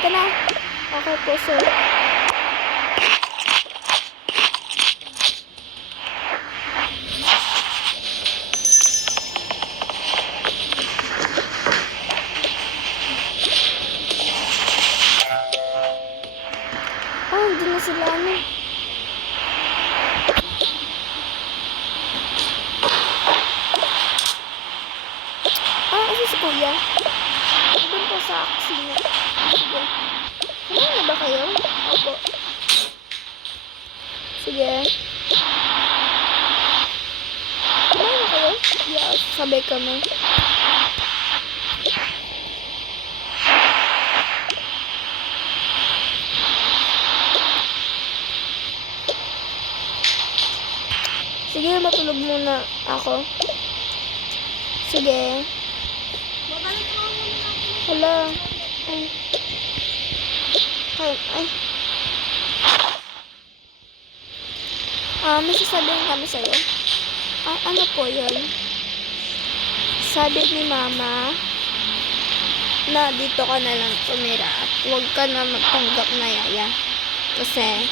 ka na. Okay po, sir. Hindi na sila ano. Asa si kuya? Doon po sa kusina. Sige. Kumain na ba kayo? Opo. Sige. Kumain na kayo? Yeah, sabay kami. Sige, matulog muna ako. Sige. Hala. Ay. Ay. May sasabihin kami sa'yo. Ano po yun? Sabi ni mama na dito ka na lang tumira at huwag ka na magpanggap na yaya. Kasi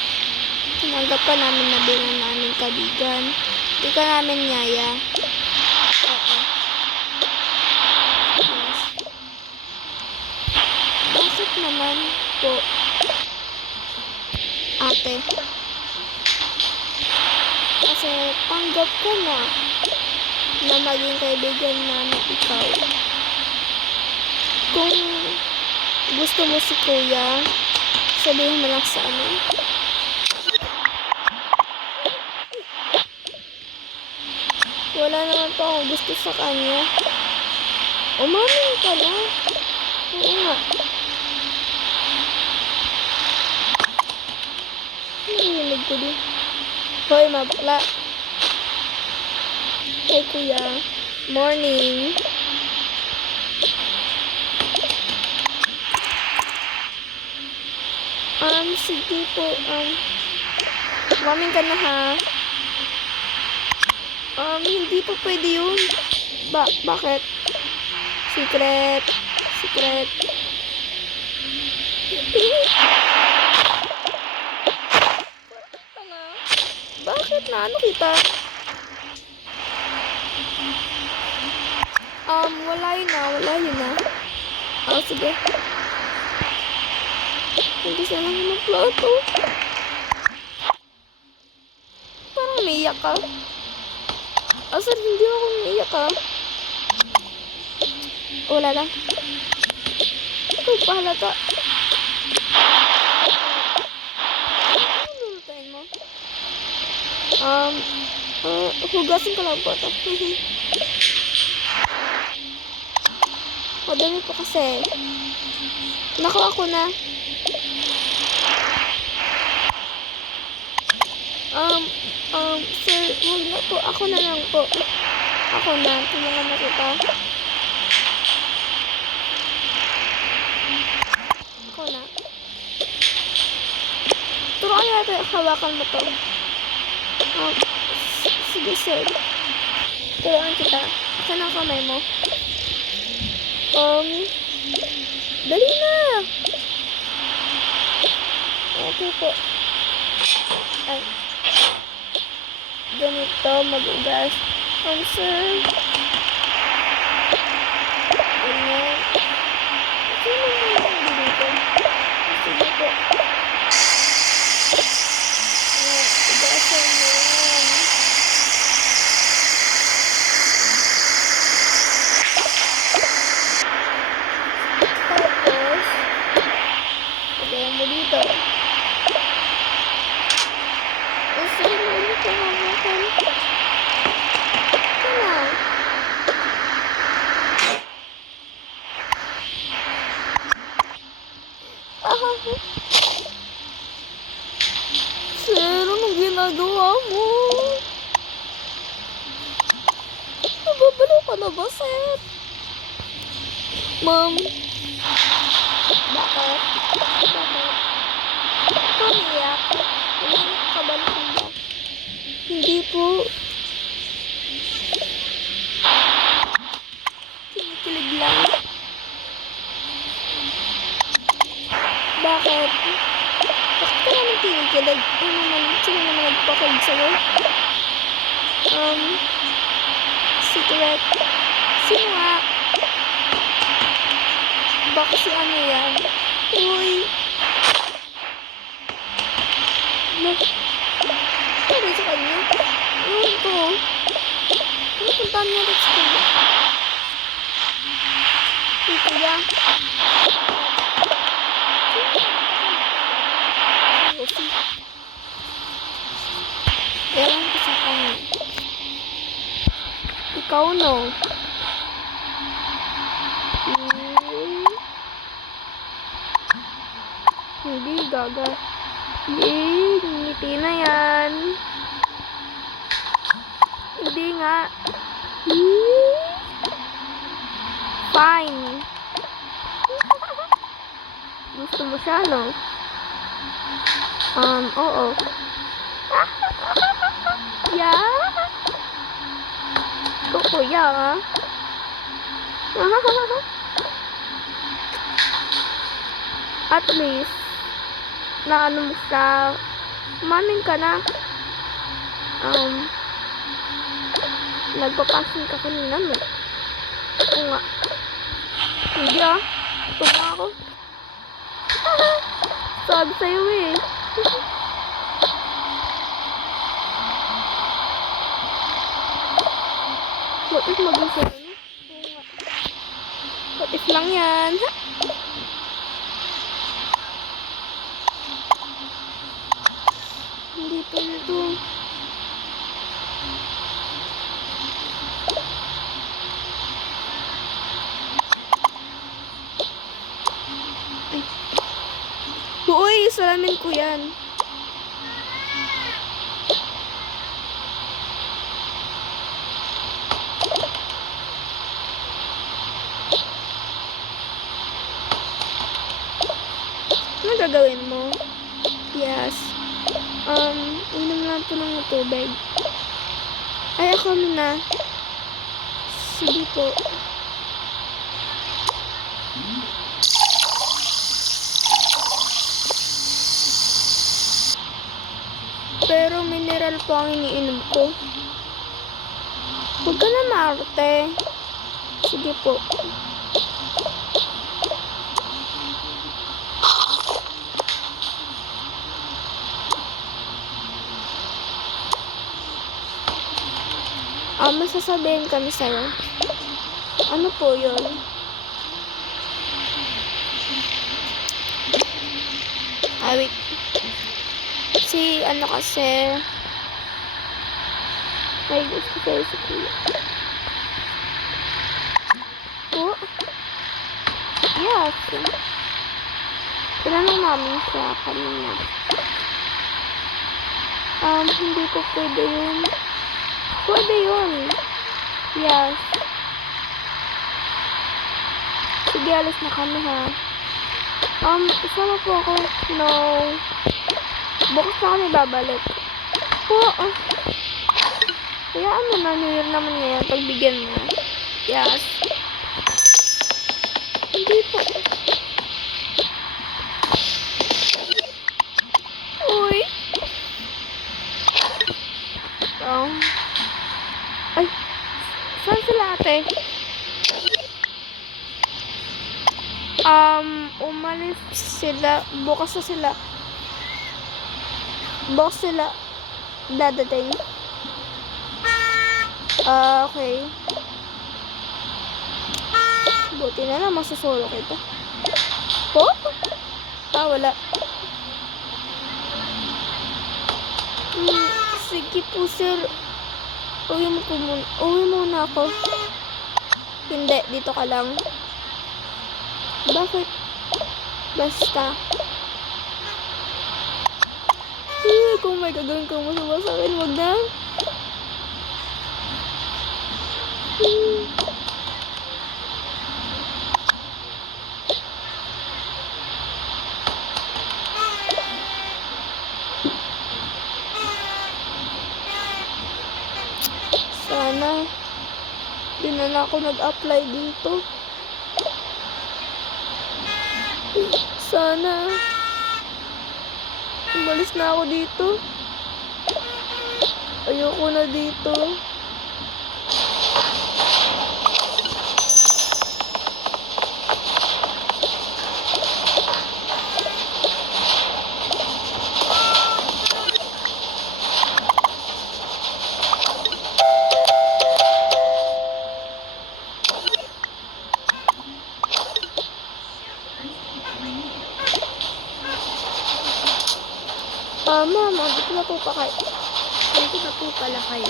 tinanggap ka namin na bilang namin kaibigan. Hindi ka namin yaya. Oo. Yes. Bakit naman po, ate? Kasi tanggap ko na maging kaibigan namin ikaw. Kung gusto mo si kuya, sabihin mo lang sa amin. Wala naman po akong gusto sa kanya. Umamin ka na. Oo nga. Narinig ko din. Hoy, mabakla. Hey, kuya. Morning. Sige po. Umamin ka na ha. Hindi po pwede yun. Bakit? Secret. Bakit na? Ano kita? Wala yun na. Sige. Hindi siya lang ng plato. Parang umiiyak ka. Sir, hindi ako umiiyak ka. Wala lang. Ikaw pahalata. Ano lulutuin mo? Hugasin ko lang po ito. Madami po kasi. Nakuha ko na. Sir, huwag na po. Ako na lang po. Ako na. Tulungan na kita. Ako na. Turuan natin. Hawakan mo to. Sige, sir. Turuan kita. Saan ang kamay mo? Dali na. Okay po. Ay. Ganito, mag-ugas. Sir. Ganyan. Sino mo lang dito? Sige po. Ugasan mo yan. Tapos, lagayan mo dito. Sir, hindi ko hawakan. Sir, anong ginagawa mo? Nababalo ka na ba, sir? Ma'am. Bakit? Pamiyak. Umiyak ka ba na? Hindi po. Kinikilig lang. Bakit? Bakit ka naman kinikilig? Sino naman nagpakilig sa'yo? Secret. Sino nga? Baka si ano yan? Uy! Ano sa kanya? Ano ito? Ano punta niya rin sa kanya? Hey, kuya. Ewan ko sa kanya. Ikaw, no? Hindi, gaga. Yay, ngiti na yan. Hindi nga. Fine. Gusto mo siya, no? Oo. Yeah? Kuya, ha? At least, na ano mo siya, umamin ka na. Nagpapasin ka kanina, no? Oo nga. Hindi, ah. Ito nga ako. Sabi sa'yo, eh. What if maging sa'yo, no? Oo nga. What if lang yan? Hindi pa nito. Ay. Uy, salamin ko yan. Ano gagawin mo? Yes. Inom lang po ng tubig. Ay, ako muna. Sige po. Pero mineral po ang iniinom ko. Huwag ka na maarte. Sige po. Masasabihin kami sa'yo. Ano po yun? Wait. Si, ano kasi, may gusto kayo sa kuya. Po? Yes. Tinanong namin siya kanina. Hindi ko pwede yun. Pwede yun. Yes. Sige, alis na kami, ha. Isama po ako. No. Bukas na kami babalik. Po. Kaya ano na, New Year naman ngayon. Pagbigyan mo na. Yes. Hindi po. Uy. Ay. Saan sila, ate? Umalis sila. Bukas na sila. Bukas sila dadating. Okay. Buti na lang masusolo kita. Po? Wala. Sige po, sir. Uwi muna ako. Hindi, dito ka lang. Bakit? Basta. Kung may gagawin kang masama sa akin, wag na. Sana di na ako nag-apply dito. Sana. Umalis na ako dito. Ayoko na dito. Mama, dito na po pa kayo. Dito na po pala kayo.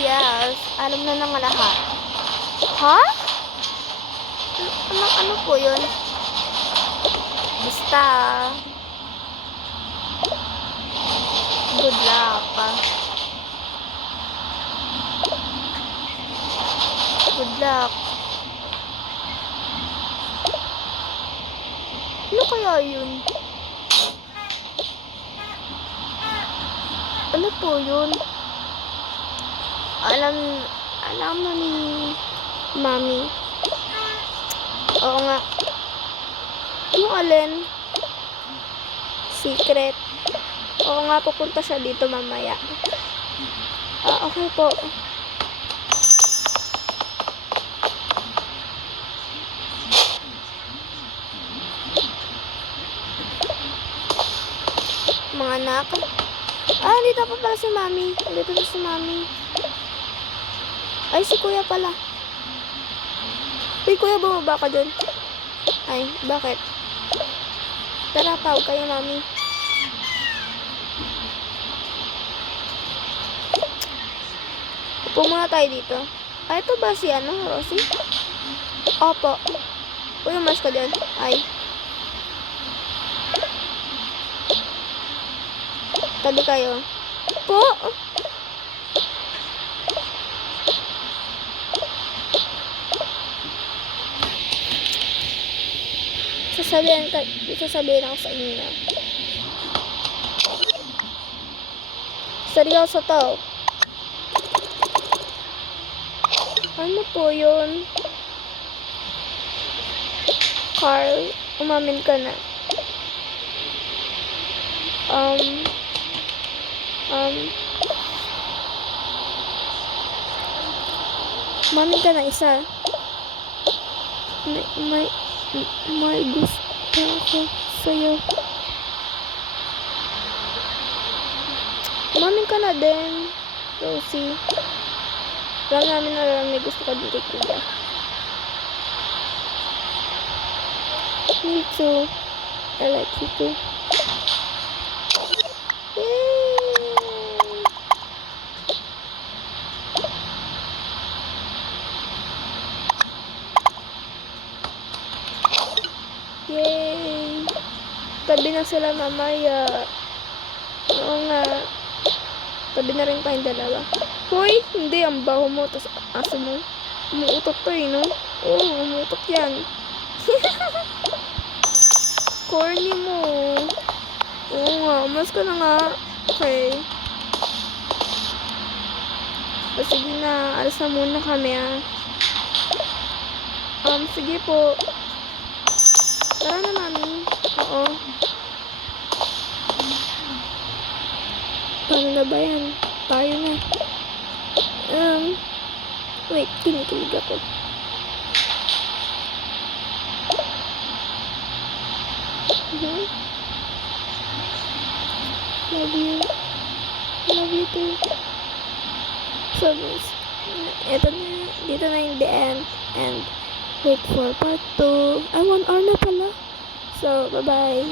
Yes, alam na ng lahat. Ha? Ano po yun? Basta. Good luck. Good luck. Ano kaya yun? Ano po yun? Alam na ni Mami. Oo nga. Yung alin? Secret. Oo nga, pupunta siya dito mamaya. Okay po. Mga anak. Dito pa pala si Mami. Dito na si Mami. Ay, si Kuya pala. Uy, Kuya, bumaba ka dun. Ay, bakit? Tara, tawag kayo, Mami. Upo muna tayo dito. Ito ba si Rosie? Opo. Uy, umas ka dyan. Ay. Tabi kayo. Po. Sasabihin ako sa inyo. Seryoso to. Ano po yun? Carl, umamin ka na. Umamin ka na isa. May gusto ako sa'yo. Umamin ka na din, Rosie. Alam namin na may gusto ka din kay Kuya. Me too. I like you too. Yay! Tabi na sila mamaya. Oo nga. Tabi na rin tayong dalawa. Hoy! Hindi, ang baho mo. Tapos aso mo. Umuutot to no? Oo, umuutot yan. Corny mo. Oo nga, umas ka na nga. Okay. Sige na, alas na muna kami sige po. Tara na, Mami. Oo. Paano na ba yan? Tayo na. Wait, kinikilig ako. Love you. Love you too. So, eto na. Dito na yung the end. And wait for part 2. Ay, 1 hour na pala. So, bye-bye.